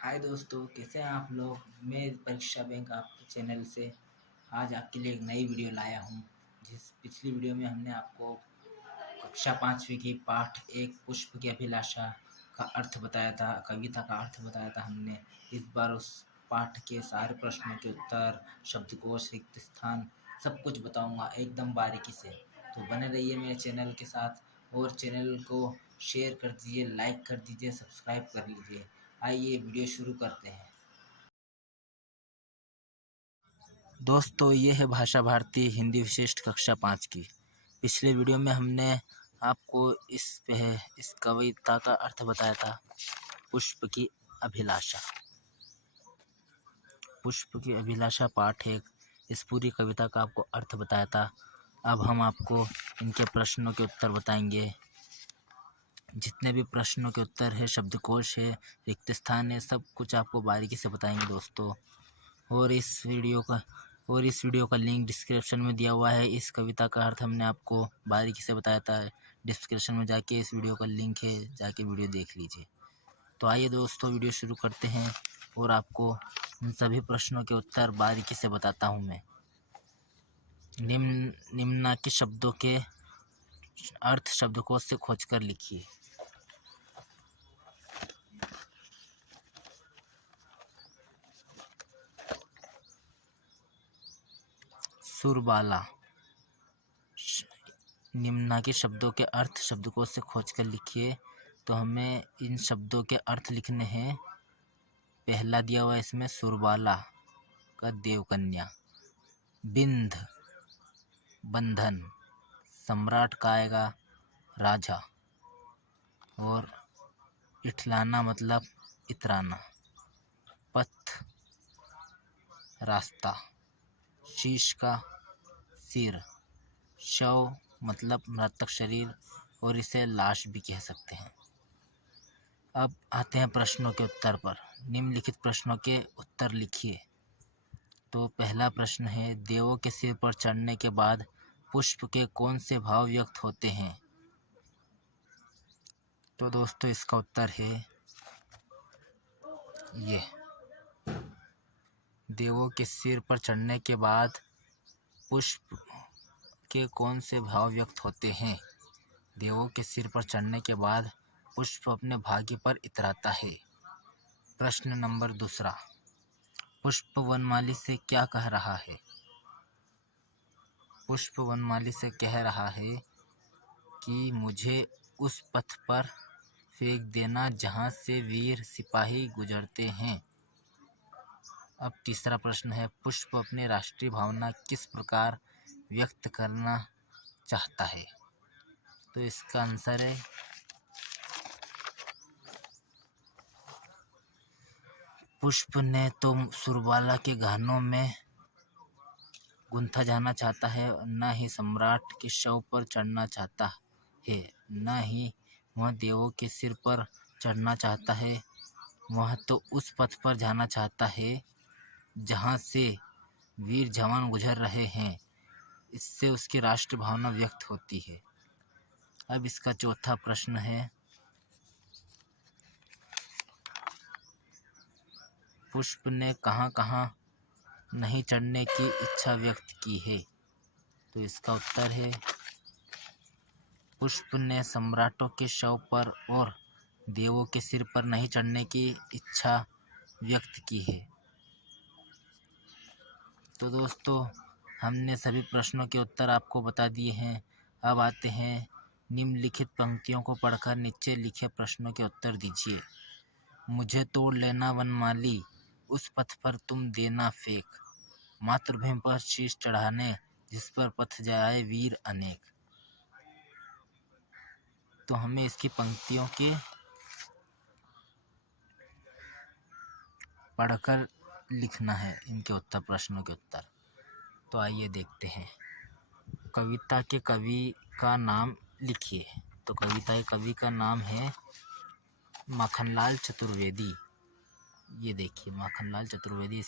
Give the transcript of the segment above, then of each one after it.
हाय दोस्तों, कैसे हैं आप लोग। मैं परीक्षा बैंक आपके चैनल से आज आपके लिए एक नई वीडियो लाया हूं। जिस पिछली वीडियो में हमने आपको कक्षा 5वीं की पाठ 1 पुष्प की अभिलाषा का अर्थ बताया था, कविता का अर्थ बताया था हमने। इस बार उस पाठ के सारे प्रश्नों के उत्तर, शब्दकोश, रिक्त स्थान सब कुछ बताऊंगा एकदम बारीकी से। तो बने रहिए मेरे चैनल के साथ और चैनल को शेयर कर दीजिए, लाइक कर दीजिए, सब्सक्राइब कर लीजिए। आइए वीडियो शुरू करते हैं। दोस्तों, ये है भाषा भारती हिंदी विशिष्ट कक्षा 5 की। पिछले वीडियो में हमने आपको इस कविता का अर्थ बताया था, पुष्प की अभिलाषा। पुष्प की अभिलाषा पाठ 1 इस पूरी कविता का आपको अर्थ बताया था। अब हम आपको इनके प्रश्नों के उत्तर बताएंगे। जितने भी प्रश्नों के उत्तर है, शब्दकोश है, रिक्त स्थान है, सब कुछ आपको बारीकी से बताएंगे दोस्तों। और इस वीडियो का लिंक डिस्क्रिप्शन में दिया हुआ है। इस कविता का अर्थ हमने आपको बारीकी से बताया था। डिस्क्रिप्शन में जाके इस वीडियो का लिंक है, जाके वीडियो देख लीजिए। तो आइए दोस्तों, वीडियो शुरू करते हैं और आपको उन सभी प्रश्नों के उत्तर बारीकी से बताता हूँ मैं। निम्नलिखित शब्दों के अर्थ शब्दकोश से खोजकर लिखिए। सुरबाला। निम्नलिखित शब्दों के अर्थ शब्दकोश से खोजकर लिखिए। तो हमें इन शब्दों के अर्थ लिखने हैं। पहला दिया हुआ है इसमें सुरबाला का देवकन्या, बिंध बंधन, सम्राट का आएगा राजा, और इठलाना मतलब इतराना, पथ रास्ता, शीश का सिर, शव मतलब मृतक शरीर, और इसे लाश भी कह सकते हैं। अब आते हैं प्रश्नों के उत्तर पर। निम्नलिखित प्रश्नों के उत्तर लिखिए। तो पहला प्रश्न है, देवों के सिर पर चढ़ने के बाद पुष्प के कौन से भाव व्यक्त होते हैं। तो दोस्तों, इसका उत्तर है ये। देवों के सिर पर चढ़ने के बाद पुष्प के कौन से भाव व्यक्त होते हैं। देवों के सिर पर चढ़ने के बाद पुष्प अपने भाग्य पर इतराता है। प्रश्न नंबर दूसरा, पुष्प वनमाली से क्या कह रहा है। पुष्प वनमाली से कह रहा है कि मुझे उस पथ पर फेंक देना जहाँ से वीर सिपाही गुजरते हैं। अब तीसरा प्रश्न है, पुष्प अपने राष्ट्रीय भावना किस प्रकार व्यक्त करना चाहता है। तो इसका आंसर है पुष्प ने तो सुरबाला के गहनों में गुंथा जाना चाहता है, न ही सम्राट के शव पर चढ़ना चाहता है, न ही वह देवों के सिर पर चढ़ना चाहता है। वह तो उस पथ पर जाना चाहता है जहाँ से वीर जवान गुजर रहे हैं। इससे उसकी राष्ट्र भावना व्यक्त होती है। अब इसका चौथा प्रश्न है, पुष्प ने कहाँ कहाँ नहीं चढ़ने की इच्छा व्यक्त की है। तो इसका उत्तर है, पुष्प ने सम्राटों के शव पर और देवों के सिर पर नहीं चढ़ने की इच्छा व्यक्त की है। तो दोस्तों, हमने सभी प्रश्नों के उत्तर आपको बता दिए हैं। अब आते हैं, निम्नलिखित पंक्तियों को पढ़कर नीचे लिखे प्रश्नों के उत्तर दीजिए। मुझे तोड़ लेना वनमाली, उस पथ पर तुम देना फेंक, मातृभूमि पर शीश चढ़ाने, जिस पर पथ जाए वीर अनेक। तो हमें इसकी पंक्तियों के पढ़कर लिखना है, इनके उत्तर, प्रश्नों के उत्तर। तो आइए देखते हैं। कविता के कवि का नाम लिखिए। तो कविता के कवि का नाम है माखनलाल चतुर्वेदी। ये देखिए, माखनलाल चतुर्वेदी।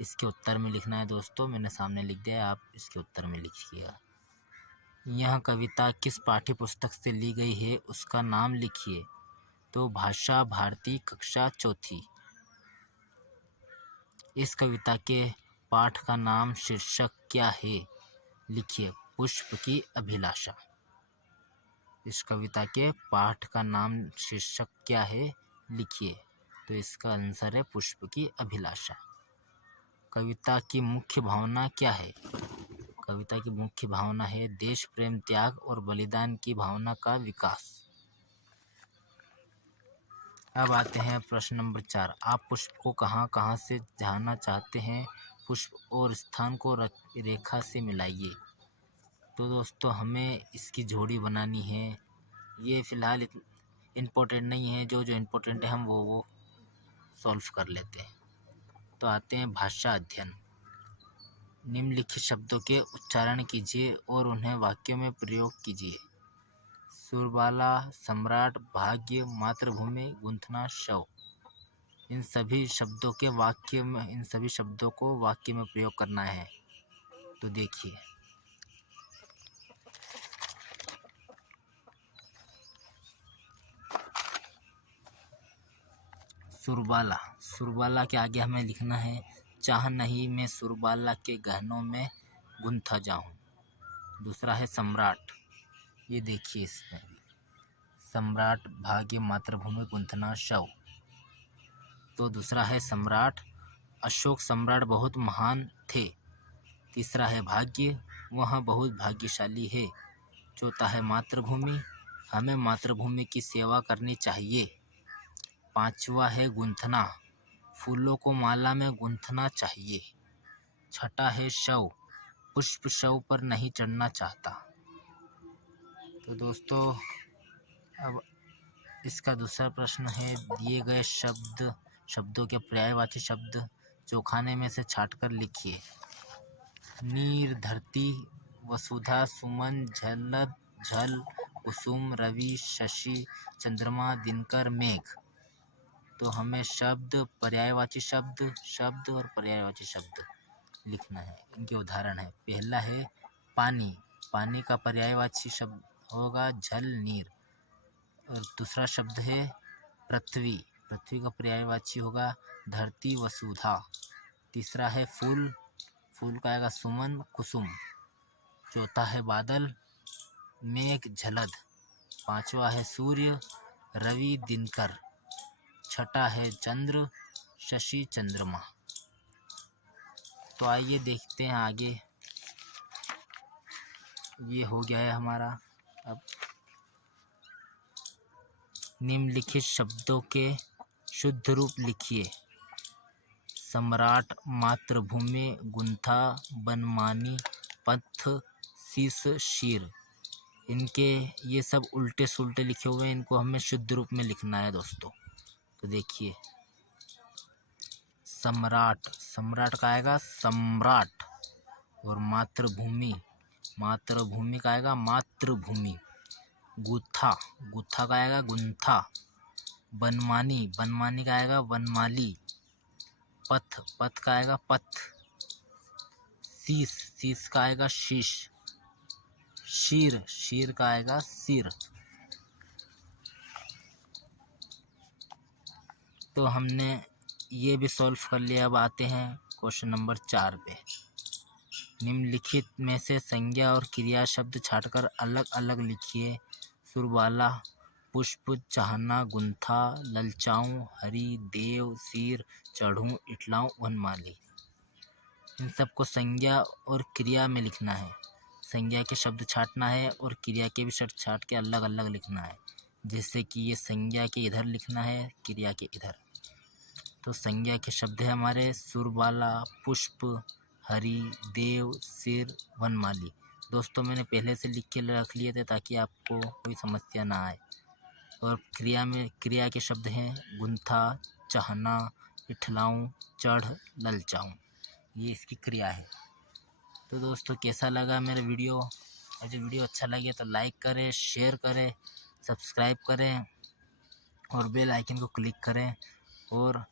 इसके उत्तर में लिखना है दोस्तों। मैंने सामने लिख दिया है, आप इसके उत्तर में लिखिएगा। यह कविता किस पाठ्य पुस्तक से ली गई है, उसका नाम लिखिए। तो भाषा भारती कक्षा 4। इस कविता के पाठ का नाम शीर्षक क्या है? लिखिए। पुष्प की अभिलाषा। इस कविता के पाठ का नाम शीर्षक क्या है? लिखिए। तो इसका आंसर है पुष्प की अभिलाषा। कविता की मुख्य भावना क्या है? कविता की मुख्य भावना है देश प्रेम, त्याग और बलिदान की भावना का विकास। अब आते हैं प्रश्न नंबर 4। आप पुष्प को कहाँ कहाँ से जाना चाहते हैं? पुष्प और स्थान को रेखा से मिलाइए। तो दोस्तों हमें इसकी जोड़ी बनानी है। ये फ़िलहाल इम्पोर्टेंट नहीं है, जो इम्पोर्टेंट है हम वो सॉल्व कर लेते हैं। तो आते हैं भाषा अध्ययन। निम्नलिखित शब्दों के उच्चारण कीजिए और उन्हें वाक्यों में प्रयोग कीजिए। सुरबाला, सम्राट, भाग्य, मातृभूमि, गुंथना, शव। इन सभी शब्दों को वाक्य में प्रयोग करना है। तो देखिए, सुरबाला के आगे हमें लिखना है चाह नहीं मैं सुरबाला के गहनों में गुंथा जाऊं। दूसरा है सम्राट। ये देखिए, इसमें सम्राट, भाग्य, मातृभूमि, गुंथना, शव। तो दूसरा है सम्राट, अशोक सम्राट बहुत महान थे। तीसरा है भाग्य, वह बहुत भाग्यशाली है। चौथा है मातृभूमि, हमें मातृभूमि की सेवा करनी चाहिए। पांचवा है गुंथना, फूलों को माला में गुंथना चाहिए। छठा है शव, पुष्प शव पर नहीं चढ़ना चाहता। तो दोस्तों अब इसका दूसरा प्रश्न है दिए गए शब्दों के पर्यायवाची शब्द चौखाने में से छांटकर लिखिए। नीर, धरती, वसुधा, सुमन, झलद, झल, कुसुम, रवि, शशि, चंद्रमा, दिनकर, मेघ। तो हमें पर्यायवाची शब्द और पर्यायवाची शब्द लिखना है। इनके उदाहरण है, पहला है पानी। पानी का पर्यायवाची शब्द होगा जल, नीर। और दूसरा शब्द है पृथ्वी। पृथ्वी का पर्यायवाची होगा धरती, वसुधा। तीसरा है फूल। फूल का आएगा सुमन, कुसुम। चौथा है बादल, मेघ, झलद। पांचवा है सूर्य, रवि, दिनकर। छठा है चंद्र, शशि, चंद्रमा। तो आइए देखते हैं आगे। ये हो गया है हमारा। अब निम्नलिखित शब्दों के शुद्ध रूप लिखिए। सम्राट, मातृभूमि, गुंथा, बनमानी, पथ, शीश, शीर। इनके ये सब उल्टे सुल्टे लिखे हुए हैं, इनको हमें शुद्ध रूप में लिखना है दोस्तों। तो देखिए, सम्राट का आएगा सम्राट। और मातृभूमि का आएगा मातृभूमि। गुत्था का आएगा गुंथा। बनमानी का आएगा वनमाली। पथ का आएगा पथ। शीश का आएगा शीश। शीर का आएगा सिर। तो हमने ये भी सॉल्व कर लिया। अब आते हैं क्वेश्चन नंबर 4 पे। निम्नलिखित में से संज्ञा और क्रिया शब्द छांटकर अलग अलग लिखिए। सुरबाला, पुष्प, चाहना, गुंथा, ललचाऊं, हरि, देव, सिर, चढ़ूं, इठलाऊं, वनमाली। इन सबको संज्ञा और क्रिया में लिखना है। संज्ञा के शब्द छांटना है और क्रिया के भी शब्द छांट के अलग अलग लिखना है। जैसे कि ये संज्ञा के इधर लिखना है, क्रिया के इधर। तो संज्ञा के शब्द है हमारे सुरबाला, पुष्प, हरि, देव, सिर, वनमाली। दोस्तों मैंने पहले से लिख के रख लिए थे ताकि आपको कोई समस्या ना आए। और क्रिया के शब्द हैं गुंथा, चाहना, इठलाऊं, चढ़, ललचाऊं। ये इसकी क्रिया है। तो दोस्तों कैसा लगा मेरा वीडियो? और जो वीडियो अच्छा लगे तो लाइक करें, शेयर करें, सब्सक्राइब करें और बेल आइकन को क्लिक करें। और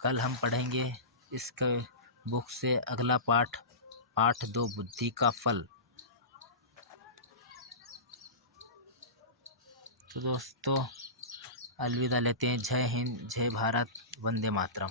कल हम पढ़ेंगे इसके बुक से अगला पाठ 2 बुद्धि का फल। तो दोस्तों अलविदा लेते हैं। जय हिंद, जय भारत, वंदे मातरम।